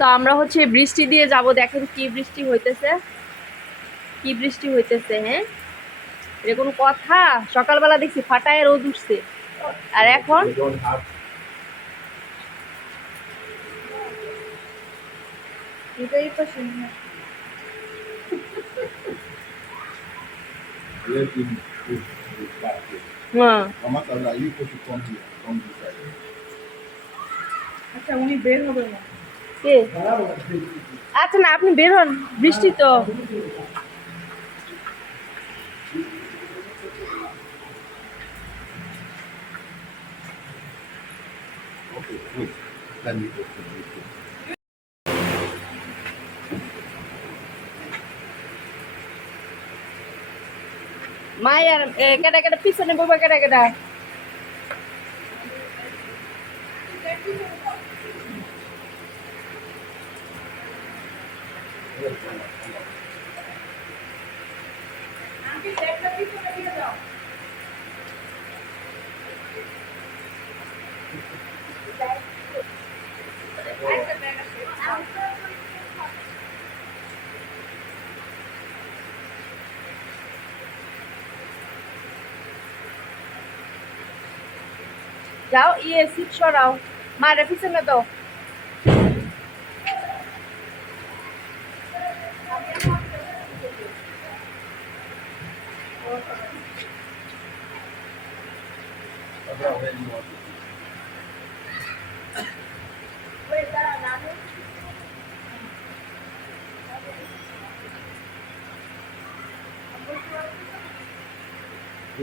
তো আমরা হচ্ছে বৃষ্টি দিয়ে যাব। দেখেন কি বৃষ্টি হইতেছে। কি বৃষ্টি হইতেছে হ্যাঁ? এটা কোনো কথা। সকালবেলা দেখছি ফাটায় রোদ উঠছে। আর এখন? এটাই তো শুনি. হ্যাঁ. আচ্ছা উনি বের হবে না। কে আচ্ছা না, আপনি বের হন, বৃষ্টি তো. মায়ের কেটা কেটা পিছনে বলবা কেটা কেটা যাও ইয়ে সিট সরাও। মায়ের পিছনে তো you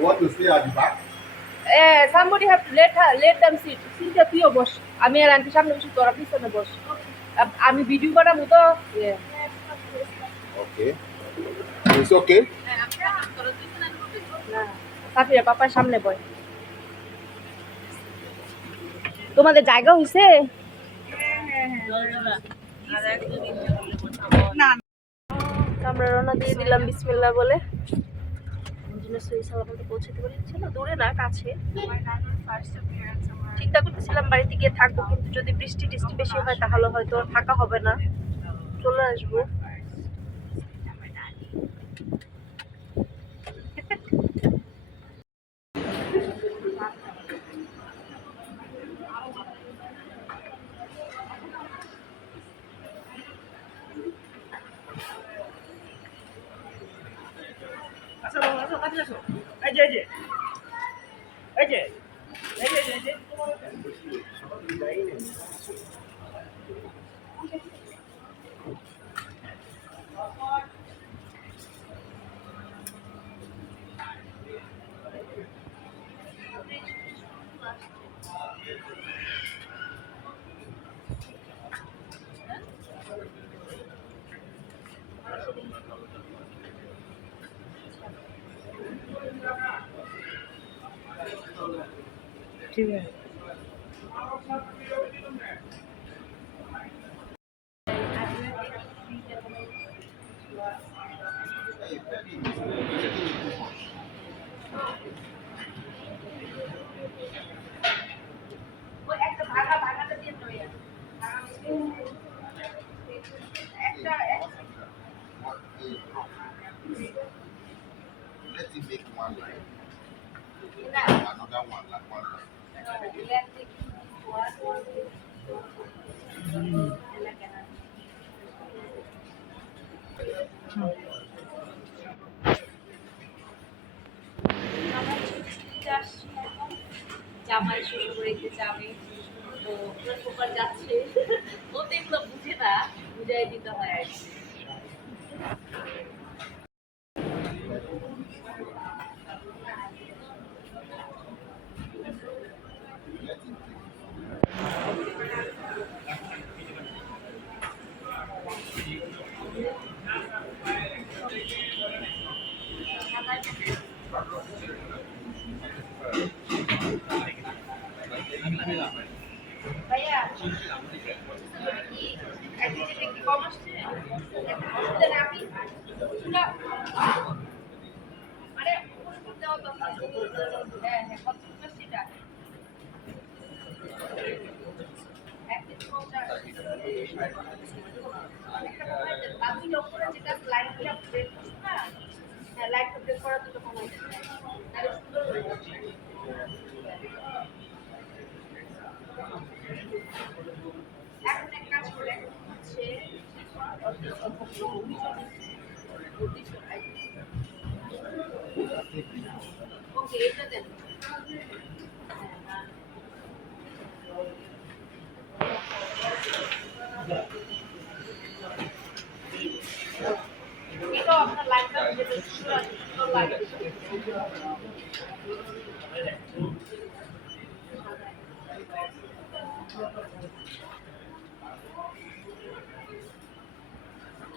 want to sit? To stay at the back? Uh somebody have to let let them sit সিটে তুইও বস আমি আর আন্টি সামনে বসে তোরা পিছনে বস আমি ভিডিও বানাবো তো। Okay. It's okay? না সাফিয়া পাপার সামনে বয়। তোমাদের জায়গা হইছে? আমরা রওনা দিয়ে দিলাম বিসমিল্লাহ বলে। পৌঁছাতে বলেছিল দূরে না কাছে। চিন্তা করতেছিলাম বাড়িতে গিয়ে থাকব কিন্তু যদি বৃষ্টি টিষ্টি বেশি হয় তাহলে হয়তো থাকা হবে না। চলে আসব আচ্ছা বাবা আচ্ছা কাছে আসো এই যে এই যে এই যে এই যে এই যে ঠিক আছে Let him make one line. Another one, like one line. জামাই শুরু করে যাবে তো যাচ্ছে Jerry Dolores. এখন এক কাজ করে হচ্ছে ওকে এটা দেন এটাও আপনার লাইটটা যেটা সুন্দর লাগে শ্বশুরবাড়ি যাচ্ছি জামা এই আমাদের একটা ছোট ছোট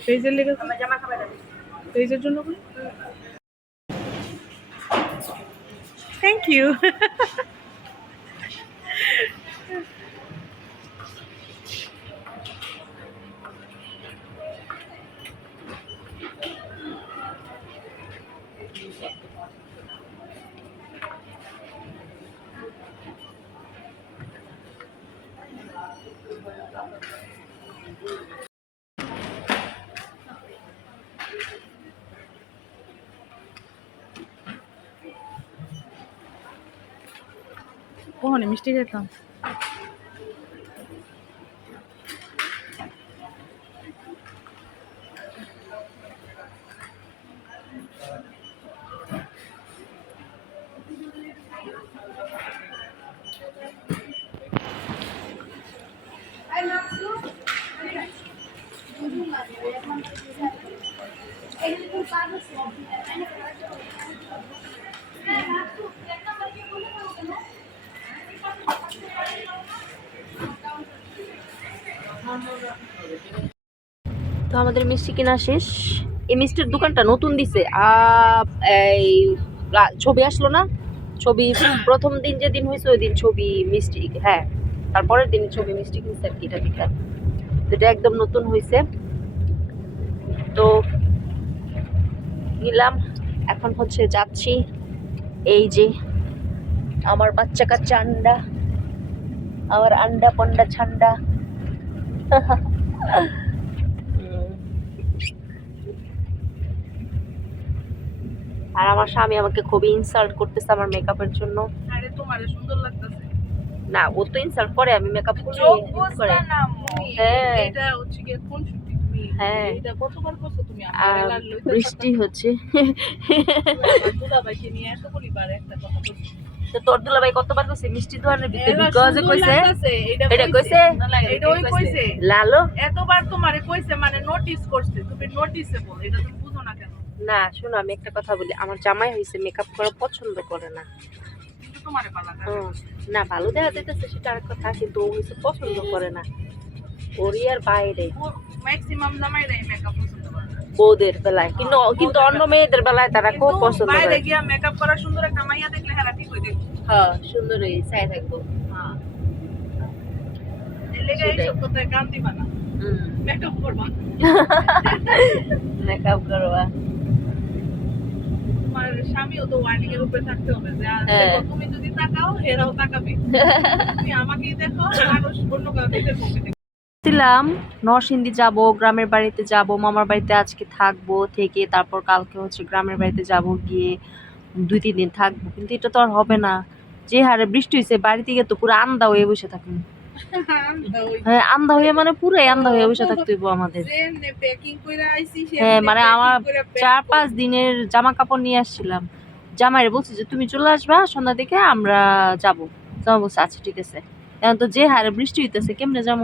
পেজের লেগে আমার জামা খাবার দাবি পেজের জন্য থ্যাংক ইউ ওখানে মিষ্টি খেতাম। তো আমাদের মিষ্টি কেনা শেষ। এই মিষ্টির দোকানটা নতুন দিছে। এই ছবি আসলো না? ছবি প্রথম দিন যেদিন হয়েছে, ওই দিন ছবি মিষ্টি হ্যাঁ তারপরের দিন ছবি মিষ্টি কিনছে আর কি এটা একদম নতুন হয়েছে তো নিলাম। এখন হচ্ছে যাচ্ছি এই যে আমার বাচ্চা কাচ্চা আন্ডা আমার আন্ডা পন্ডা ছান্ডা। আর আমার স্বামী আমাকে খুবই ইনসাল্ট করতেছে আমার মেকআপের জন্য। আরে তোমার সুন্দর লাগতেছে। না ও তো ইনসাল্ট করে আমি মেকআপ করি। না হ্যাঁ। এটা হচ্ছে কোন হ্যাঁ। বৃষ্টি হচ্ছে। তো তোর দুলাভাই কতবার কইছে মিষ্টি দোকানের ভিতরে এবার কইছে? এটা এটা কইছে। এটা ওই কইছে। লালো এতবার তোমারে কইছে মানে নোটিস করছে তুমি নোটিসে বল এটা তুমি বুঝো না কেন? না শোনো আমি একটা কথা বলি আমার জামাই হয়েছে মেকআপ করা পছন্দ করে না। না ভালো দেখা যাইতেছে সেটা আর কথা কিন্তু ও হচ্ছে পছন্দ করে না। ওরই আর বাইরে। ম্যাক্সিমাম জামাইরাই মেকআপ পছন্দ করে না। বউদের বেলায় কিন্তু কিন্তু অন্য মেয়েদের বেলায় তারা খুব পছন্দ বাইরে গিয়া মেকআপ করা সুন্দর একটা মাইয়া দেখলে হেরা ঠিক হয়ে দেখো হ্যাঁ সুন্দর হয়ে চাই থাকব হ্যাঁ এর লেগে এইসব কথায় কান দিবা না মেকআপ করবা মেকআপ করবা তোমার স্বামীও তো ওয়ার্নিং এর উপরে থাকতে হবে যে। দেখো তুমি যদি তাকাও এরাও তাকাবে তুমি আমাকেই দেখো আর অন্য কাউকে দেখো ছিলাম নরসিংদী যাব গ্রামের বাড়িতে যাব মামার বাড়িতে আজকে থাকব থেকে তারপর কালকে হচ্ছে গ্রামের বাড়িতে যাব গিয়ে দুই তিন দিন থাকব। কিন্তু এটা তো আর হবে না। যে হারে বৃষ্টি হয়েছে বাড়ি থেকে তো পুরো আন্দা হয়ে বসে থাকুন হ্যাঁ আন্দা হয়ে মানে পুরাই আন্দা হয়ে বসে থাকতে হইবো আমাদের। হ্যাঁ, মানে আমার চার পাঁচ দিনের জামা কাপড় নিয়ে আসছিলাম। জামাইরে বলছি যে তুমি চলে আসবা সন্ধ্যা থেকে আমরা যাব। জামা বলছে আচ্ছা ঠিক আছে। এখন তো যে হারে বৃষ্টি হইতেছে কেমনে যাব?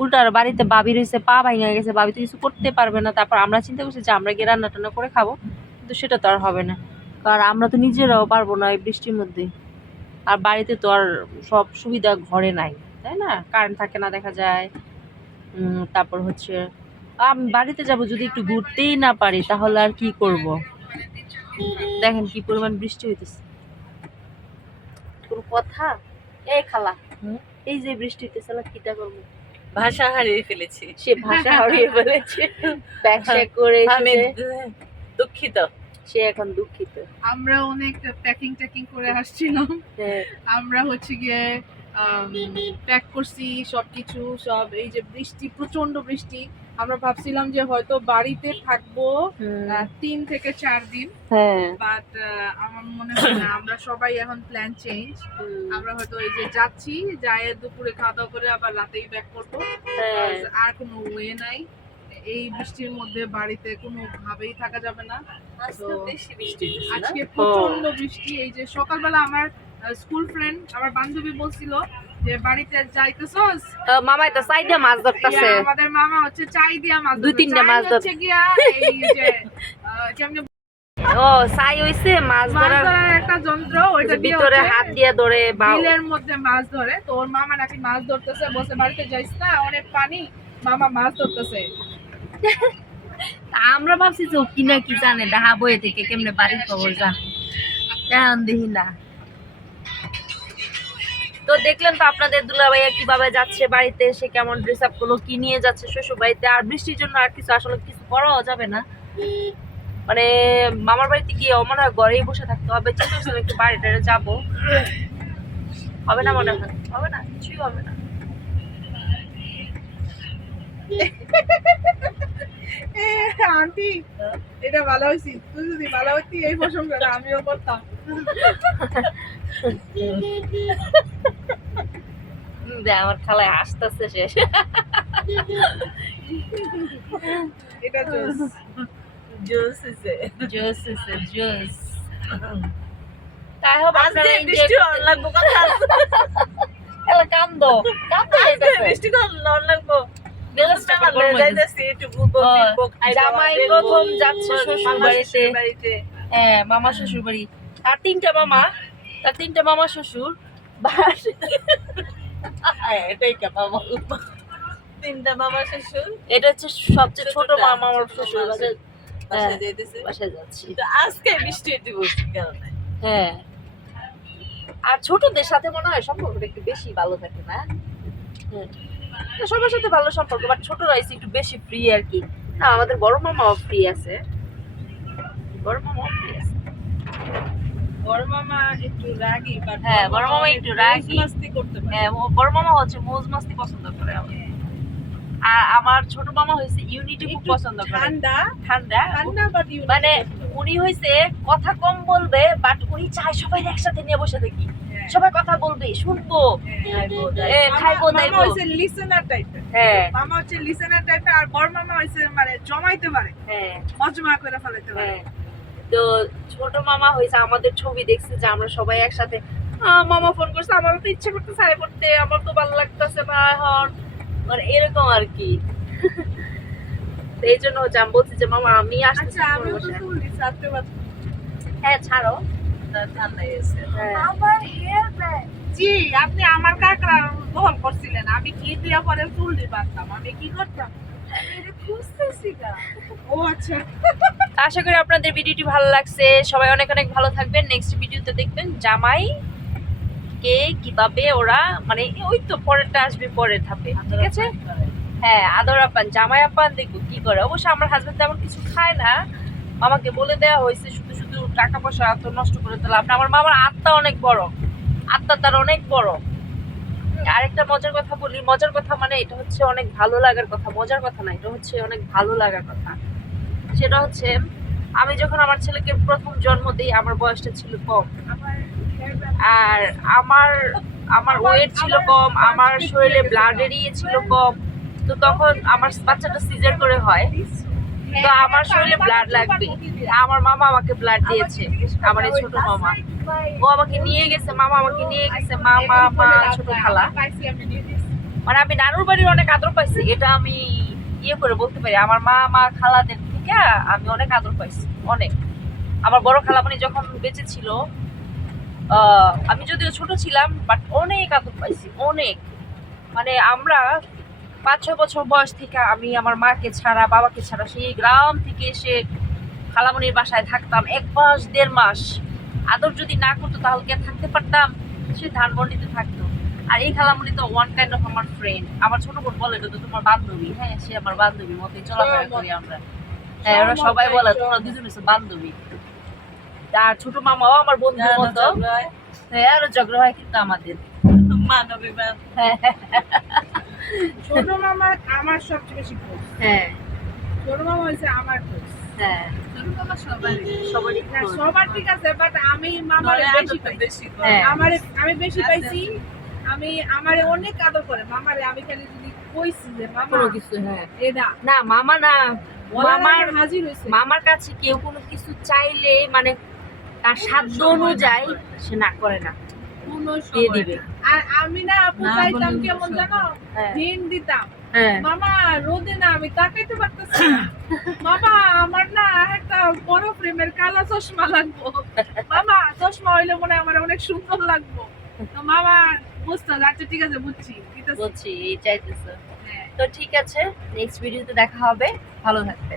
উল্টা আর বাড়িতে বাবি রয়েছে পা ভাঙা গেছে বাবি তো কিছু করতে পারবে না। তারপর আমরা চিন্তা করছি যে আমরা গিয়ে রান্না টান্না করে খাব কিন্তু সেটা তো আর হবে না। কারণ আমরা তো নিজেরাও পারব না এই বৃষ্টির মধ্যে। আর বাড়িতে তো আর সব সুবিধা ঘরে নাই তাই না? কারেন্ট থাকে না দেখা যায়। তারপর হচ্ছে আমি বাড়িতে যাব যদি একটু ঘুরতেই না পারি তাহলে আর কি করব? দেখেন কি পরিমাণ বৃষ্টি হইতেছে। কোনো কথা? এই খালা এই যে বৃষ্টি হইতেছে না কিটা করব? ভাষা হারিয়ে ফেলেছি। সে ভাষা হারিয়ে ফেলেছে। ব্যবসা করে আমি দুঃখিত। সে এখন দুঃখিত। আমরা অনেক প্যাকিং ট্যাকিং করে আসছিলাম। হ্যাঁ, আমরা হচ্ছে গিয়ে প্যাক করছি সবকিছু সব এই যে বৃষ্টি প্রচণ্ড বৃষ্টি। আমরা ভাবছিলাম যে হয়তো বাড়িতে থাকব তিন থেকে চার দিন। হ্যাঁ। বাট আমার মনে হয় না আমরা সবাই এখন প্ল্যান চেঞ্জ আমরা হয়তো এই যে যাচ্ছি যাই দুপুরে খাওয়া দাওয়া করে আবার রাতেই ব্যাক করব। হ্যাঁ। আর কোনো ওয়ে নাই। এই বৃষ্টির মধ্যে বাড়িতে কোনো ভাবেই থাকা যাবে না। আজকে বৃষ্টি না? আজকে প্রচণ্ড বৃষ্টি। এই যে সকালবেলা আমার স্কুল ফ্রেন্ড আমার বান্ধবী বলছিল যে বাড়িতে যাইতেছস? মামাই তো সাইডে মাছ ধরতেছে। আমাদের মামা হচ্ছে চাই দিয়া মাছ দুই তিনটা মাছ ধর- হচ্ছে গিয়া এই যে কেমনে ও সাই হইছে মাছ ধরার একটা যন্ত্র ওইটা ভিতরে হাত দিয়ে ধরে বা বিলের মধ্যে মাছ ধরে। তো ওর মামা নাকি মাছ ধরতেছে বসে বাড়িতে যাইস না অনেক পানি মামা মাছ ধরতেছে। আমরা ভাবছি যে কি না কি জানে ডাহা বয়ে থেকে কেমনে বাড়ির খবর জানে। তেমন দেখি না। তো দেখলেন তো আপনাদের দুলাভাইয়া কীভাবে যাচ্ছে, বাড়িতে সে কেমন ড্রেস আপ করল, কি নিয়ে যাচ্ছে শ্বশুর বাড়িতে আর বৃষ্টির জন্য আর কিছু আসলে কিছু করাও যাবে না। মানে মামার বাড়িতে গিয়ে হয়, ঘরেই বসে থাকতে হবে, চিন্তা করছিলাম একটু টাইরে যাব। হবে না মনে হয়? হবে না? কিছুই হবে না। আন্টি, এটা ভালো হয়েছি। তুই যদি ভালো হইতি এই প্রসঙ্গটা আমিও করতাম। আমার খালায় আসতেছে শেষ। এটা জোস। জোস হয়েছে। জোস হইছে, জোস। তাই হোক আপনারা বৃষ্টি অন লাগবো কথা খেলা কান্দো কান্দো বৃষ্টি অন লাগবো। মেজাজটা টাকা গরম যাইতেছি, একটু ঘুরবো, ও, ফিরবো, খাইবো, জামাই প্রথম যাচ্ছে বাড়িতে। শ্বশুর বাড়িতে। হ্যাঁ মামা শ্বশুর বাড়ি তার তিনটা মামা তার তিনটা মামা শ্বশুর। এটাই তিনটা মামা শ্বশুর। এটা হচ্ছে সবচেয়ে ছোট ছোটটা, মামা আমার শ্বশুর। বাসায় হ্যাঁ। যাচ্ছি। আজকে বৃষ্টি হইতে কারণে। হ্যাঁ। আর ছোটদের সাথে মনে হয় সম্পর্কটা একটু বেশি ভালো থাকে না? হ্যাঁ। সবার সাথে ভালো সম্পর্ক বাট ছোট রয়েছে একটু বেশি ফ্রি আর কি। না আমাদের বড় মামাও ফ্রি আছে। বড় মামাও ফ্রি বড় মামা একটু রাগী হ্যাঁ, বড় মামা একটু রাগী। মাস্তি করতে পারে। হ্যাঁ বড় মামা হচ্ছে মৌজ মাস্তি পছন্দ করে আর আমার ছোট মামা হয়েছে ইউনিটি খুব পছন্দ করে। ঠান্ডা। ঠান্ডা? ঠান্ডা বাট মানে উনি হয়েছে কথা কম বলবে বাট উনি চায় সবাই একসাথে নিয়ে বসে থাকি হ্যাঁ। সবাই কথা বলবে শুনব। খাইবো, দাইবো লিসেনার টাইপের হ্যাঁ। মামা হচ্ছে লিসেনার টাইপের আর বড় মামা হইছে মানে জমাইতে পারে। হ্যাঁ। করে ফেলাইতে পারে। হ্যাঁ। তো ছোট মামা হয়েছে আমাদের ছবি দেখছে যে আমরা সবাই একসাথে মামা ফোন করছে আমার তো ইচ্ছে করতে সাড়ে পড়তে আমার তো ভালো লাগতেছে না এখন মানে এরকম আর কি। এই জন্য হচ্ছে আমি বলছি যে মামা আমি আচ্ছা হ্যাঁ ছাড়ো। হ্যাঁ। জি আপনি আমার কাকড়া দখল করছিলেন? আমি কি দিয়া পরে চুল দিয়ে পারতাম? আমি কি করতাম? ও আচ্ছা আশা করি আপনাদের ভিডিওটি ভালো লাগছে। সবাই অনেক অনেক ভালো থাকবেন। নেক্সট ভিডিওতে দেখবেন জামাই কে কীভাবে ওরা মানে ওই তো পরেরটা আসবে পরের ধাপে ঠিক আছে? হ্যাঁ আদর আপান জামাই আপান দেখব কি করে। অবশ্য আমার হাজবেন্ড তেমন কিছু খায় না। আমাকে বলে দেওয়া হয়েছে শুধু শুধু টাকা পয়সা এত নষ্ট করে দিলাম। আমার মামার আত্মা অনেক বড়। আত্মা তার অনেক বড়। আরেকটা মজার কথা বলি, মজার কথা মানে এটা হচ্ছে অনেক ভালো লাগার কথা, মজার কথা না, এটা হচ্ছে অনেক ভালো লাগার কথা। সেটা হচ্ছে, আমি যখন আমার ছেলেকে প্রথম জন্ম দিই, আমার বয়সটা ছিল কম। আর আমার আমার ওয়েট ছিল কম, আমার শরীরে ব্লাডের ইয়ে ছিল কম। তো তখন আমার বাচ্চাটা সিজার করে হয়। তো আমার শরীরে ব্লাড লাগবে। আমার মামা আমাকে ব্লাড দিয়েছে, আমার এই ছোট মামা। ও আমাকে নিয়ে গেছে, মামা আমাকে নিয়ে গেছে, মামা, মা, ছোট খালা। মানে আমি নানুর বাড়ির অনেক আদর পাইছি, এটা আমি ইয়ে করে বলতে পারি। আমার মা মা, খালাদের থেকে আমি অনেক আদর পাইছি, অনেক। আমার বড় খালামণি যখন বেঁচে ছিল আমি যদিও ছোট ছিলাম বাট অনেক আদর পাইছি, অনেক। মানে আমরা পাঁচ ছয় বছর বয়স থেকে আমি আমার মাকে ছাড়া বাবাকে ছাড়া সেই গ্রাম থেকে এসে খালামণির বাসায় থাকতাম। এক মাস দেড় মাস। আদর যদি না করতো তাহলে কি থাকতে পারতাম? সে ধানমন্ডিতে থাকতো। আর এই খালামণি তো ওয়ান কাইন্ড অফ আমার ফ্রেন্ড আমার ছোট বোন বলে তো তোমার বান্ধবী। হ্যাঁ সে আমার বান্ধবী মতোই চলাফেরা করি আমরা। হ্যাঁ ওরা সবাই বলে তোমরা দুজন হচ্ছে বান্ধবী। আর ছোট মামাও আমার বন্ধুর মতো। হ্যাঁ। আরও ঝগড়া হয় কিন্তু আমাদের। মানবী ম্যাম হ্যাঁ। ছোট মামা আমার সবচেয়ে বেশি close। হ্যাঁ ছোট মামা হয়েছে আমার। হ্যাঁ ছোট বাবা সবাই সবারই না, close। সবার ঠিক আছে বাট আমি মামার বেশি পাই বেশি করে। হ্যাঁ। আমারে আমি বেশি পাইছি আমি আমারে অনেক আদর করে মামারে আমি খালি যদি কইছি যে মামা কিছু হ্যাঁ এটা না মামা না মামার মামার হাজির হয়েছে মামার কাছে কেউ কোনো কিছু চাইলে মানে তার সাধ্য অনুযায়ী সে না করে না কোনো দিয়ে দিবে না। আর আমি না আপু চাইতাম কেমন জানো? হ্যাঁ। দিন দিতাম। হ্যাঁ। মামা রোদে না আমি তাকাইতে পারতেছি মামা আমার না একটা বড় প্রেমের কালা চশমা লাগবো। মামা চশমা হইলে মনে হয় আমার অনেক সুন্দর লাগবো। তো মামা বুঝতো আচ্ছা ঠিক আছে বুঝছি এই চাইতেছে। হ্যাঁ। তো ঠিক আছে নেক্সট ভিডিওতে দেখা হবে। ভালো থাকবে